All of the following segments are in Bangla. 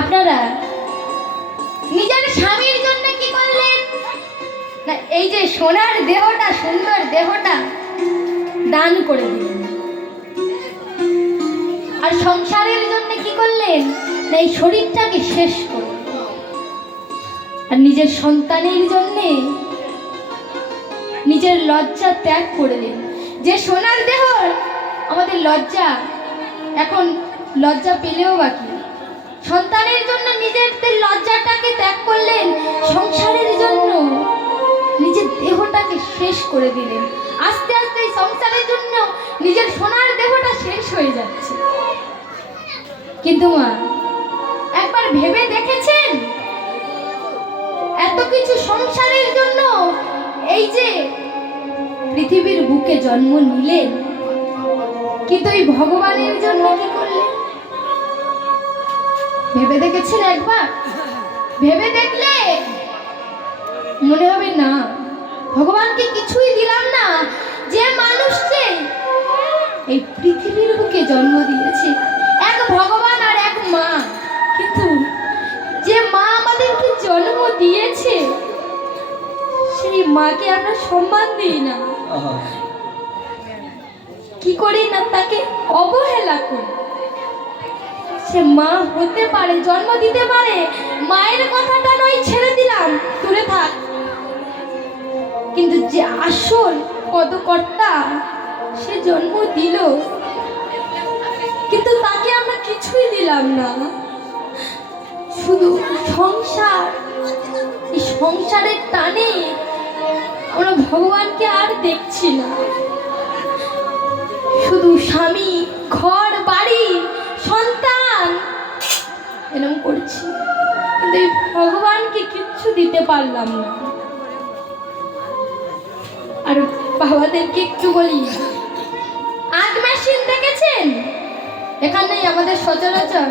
আপনারা নিজের স্বামীর জন্য কি করলেন? না, এই যে সোনার দেহটা, সুন্দর দেহটা দান করে দিলেন। আর সংসারের জন্য কি করলেন? না, এই শরীরটাকে শেষ করলেন আর নিজের সন্তানের জন্যে নিজের লজ্জা ত্যাগ করলেন যে সোনার দেহ, আমাদের লজ্জা, এখন লজ্জা পেলেও বাকি সন্তানের জন্য নিজেদের লজ্জাটাকে ত্যাগ করলেন, সংসারের জন্য নিজের দেহটাকে শেষ করে দিলেন। আস্তে আস্তে এই সংসারের জন্য নিজের সোনার দেহটা শেষ হয়ে যাচ্ছে। কিন্তু মা, একবার ভেবে দেখেছেন? এত কিছু সংসারের জন্য এই যে পৃথিবীর বুকে জন্ম নিলেন, কিন্তু এই ভগবানের জন্য কি করলেন? ভেবে দেখেছেন একবার? ভেবে দেখলে মনে হবে না। ভগবানকে কিছুই দিলাম না। যে মানুষকে এই পৃথিবীর বুকে জন্ম দিয়েছে এক ভগবান আর এক মা। কিন্তু যে মা আমাদেরকে জন্ম দিয়েছে সেই মাকে আমরা সম্মান দিই না। কি করি না তাকে অবহেলা করি? সে মা হতে পারে, জন্ম দিতে পারে, মায়ের কথাটা নয়, ছেড়ে দিলাম। তুলে থাক। কিন্তু যে আসল পদকর্তা সে জন্ম দিল, কিন্তু তাকে আমরা কিছুই দিলাম না। শুধু সংসার, এই সংসারের টানে আমরা ভগবানকে আর দেখছি না। শুধু স্বামী, ঘর, বাড়ি সন্তান। এরকম করছি। কিন্তু এই ভগবানকে কিচ্ছু দিতে পারলাম না। আর বাবাদেরকে একটু বলি, আগ মেশিন দেখেছেন? এখানেই আমাদের সচরাচর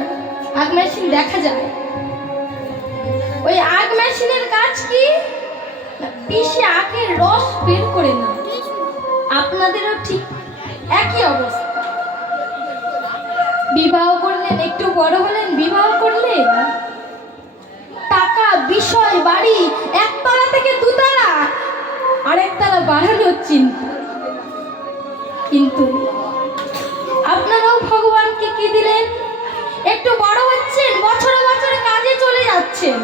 আগ মেশিন দেখা যায়। ওই আগ মেশিনের কাজ কি? পিষে আখের রস বের করে না আপনাদেরও ঠিক একই অবস্থা। বিবাহ করলেন, একটু বড় হলেন, বিবাহ করলেন? টাকা, বিষয়, বাড়ি, একতলা থেকে দুতলা। আরেকতলা বাড়ানোর চিন্তা। কিন্তু আপনারাও ভগবানকে কি দিলেন? একটু বড় হচ্ছেন, বছরে বছরে কাজে চলে যাচ্ছেন।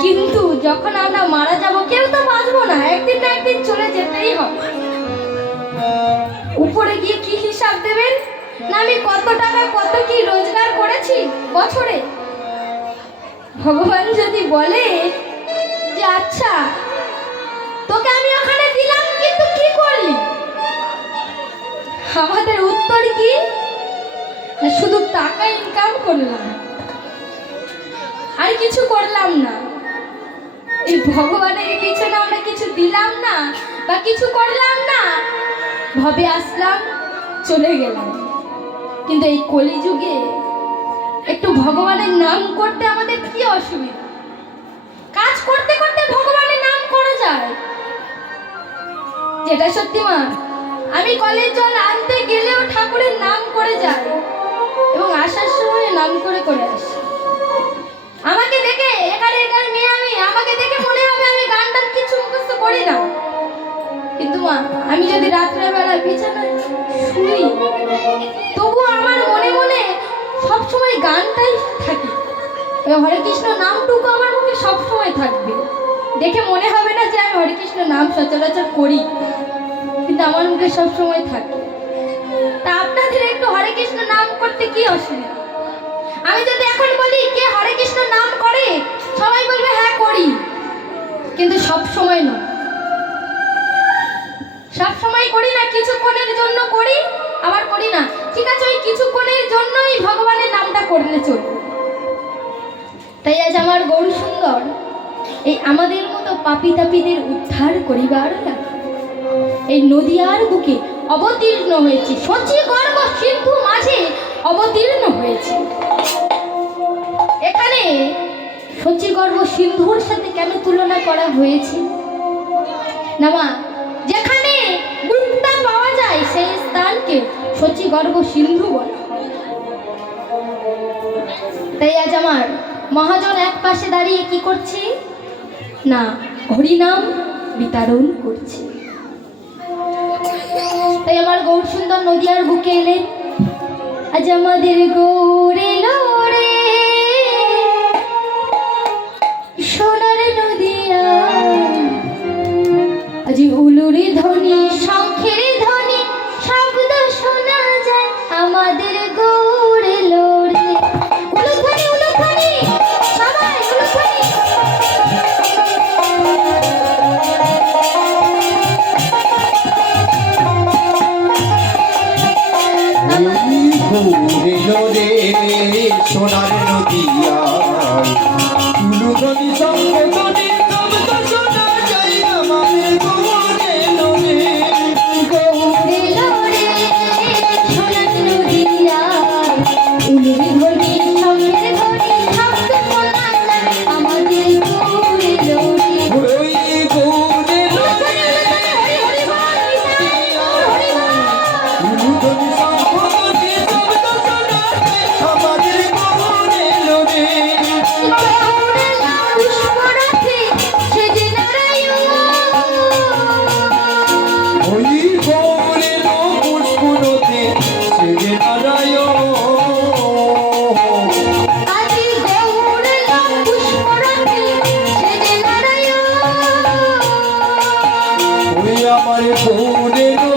কিন্তু যখন আমরা মারা যাব, কেউ তো বাঁচবো না। একদিন না একদিন চলে যেতেই হবে। গিয়ে কি হিসাব দেবেন? না আমি কত টাকা, কত কি রোজগার করেছি বছরে? ভগবান যদি বলে যে আচ্ছা তোকে আমি ওখানে দিলাম, কিন্তু কি করলি? আমাদের উত্তর কি? শুধু টাকা ইনকাম করলাম। আর কিছু করলাম না। এই ভগবানের পিছনে আমরা কিছু দিলাম না বা কিছু করলাম না, ভবে আসলাম চলে গেলাম। কিন্তু এই কলিযুগে একটু ভগবানের নাম করতে আমাদের কি অসুবিধা? কাজ করতে করতে ভগবানের নাম করা যায়। যেটা সত্যি মা, আমি কলের জল আনতে গেলেও ঠাকুরের নাম করে যাই এবং আসার সময় নাম করে করে আসি। আমাকে দেখে, এখানে এখানে মেয়ে আমি, আমাকে দেখে মনে হবে আমি গান টান কিছু মুখস্থ করি না। কিন্তু আমি যদি রাত্রেবেলা বিছানায় শুই তবু আমার মনে মনে সবসময় গানটাই থাকে। হরে কৃষ্ণ নামটুকু আমার মুখে সবসময় থাকবে। দেখে মনে হবে না যে আমি হরে কৃষ্ণ নাম সচরাচর করি, কিন্তু আমার মুখে সবসময় থাকে। তা আপনাদের একটু হরে কৃষ্ণ নাম করতে কি অসুবিধা? আমি যদি এখন বলি কে হরে কৃষ্ণ নাম করে, সবাই বলবে হ্যাঁ করি। কিন্তু সব সময় নয়। সব সময় করি না, কিছুক্ষণের জন্য করি, আবার করি না। ঠিক আছে, ওই কিছুক্ষণের জন্যই ভগবানের নামটা করলে চলবে। তাই আজ আমার গৌর সুন্দর, এই আমাদের মতো পাপি তাপিদের উদ্ধার করিবার এই নদিয়ার বুকে অবতীর্ণ হয়েছে সচি গর্ব সিন্ধু মাঝে অবতীর্ণ হয়েছে। এখানে সচি গর্ব সিন্ধুর সাথে কেন তুলনা করা হয়েছে? না মা গুপ্তা পাওয়া যায় সেই স্থানকে সিন্ধু তাই আজ আমার মহাজন এক পাশে দাঁড়িয়ে কি করছে? না, হরিনাম বিতরণ করছে। তাই আমার গৌর সুন্দর নদিয়ার বুকে এলেন আজ আমাদের গৌর এলো। রে সোনার নদিয়া তুলুধনি সঙ্গে তুমি আমার বোনের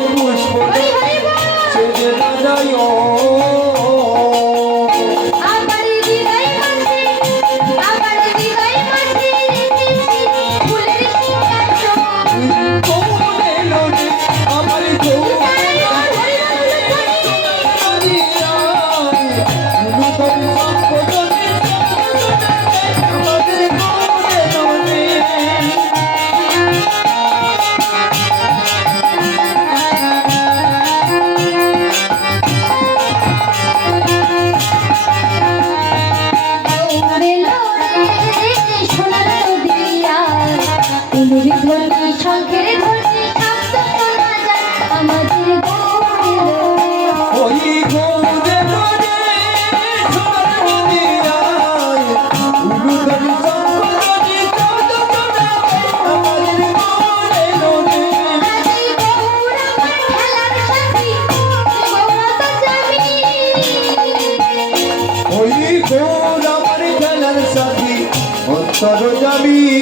চরণ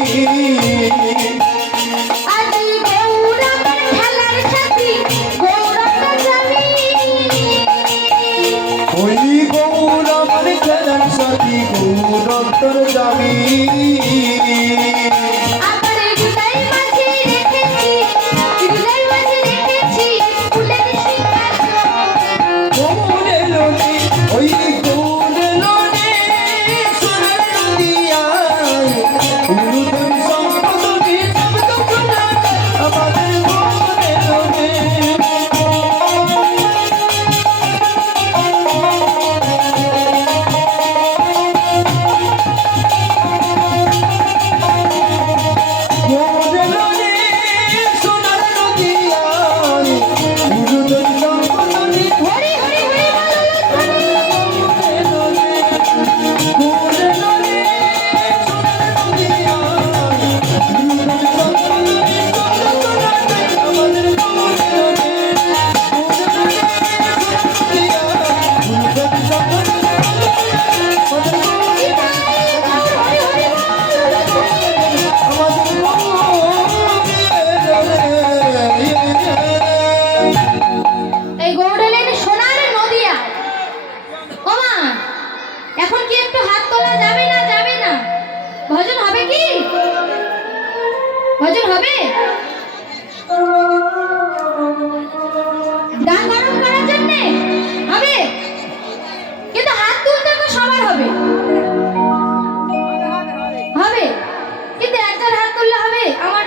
ভজন হবে?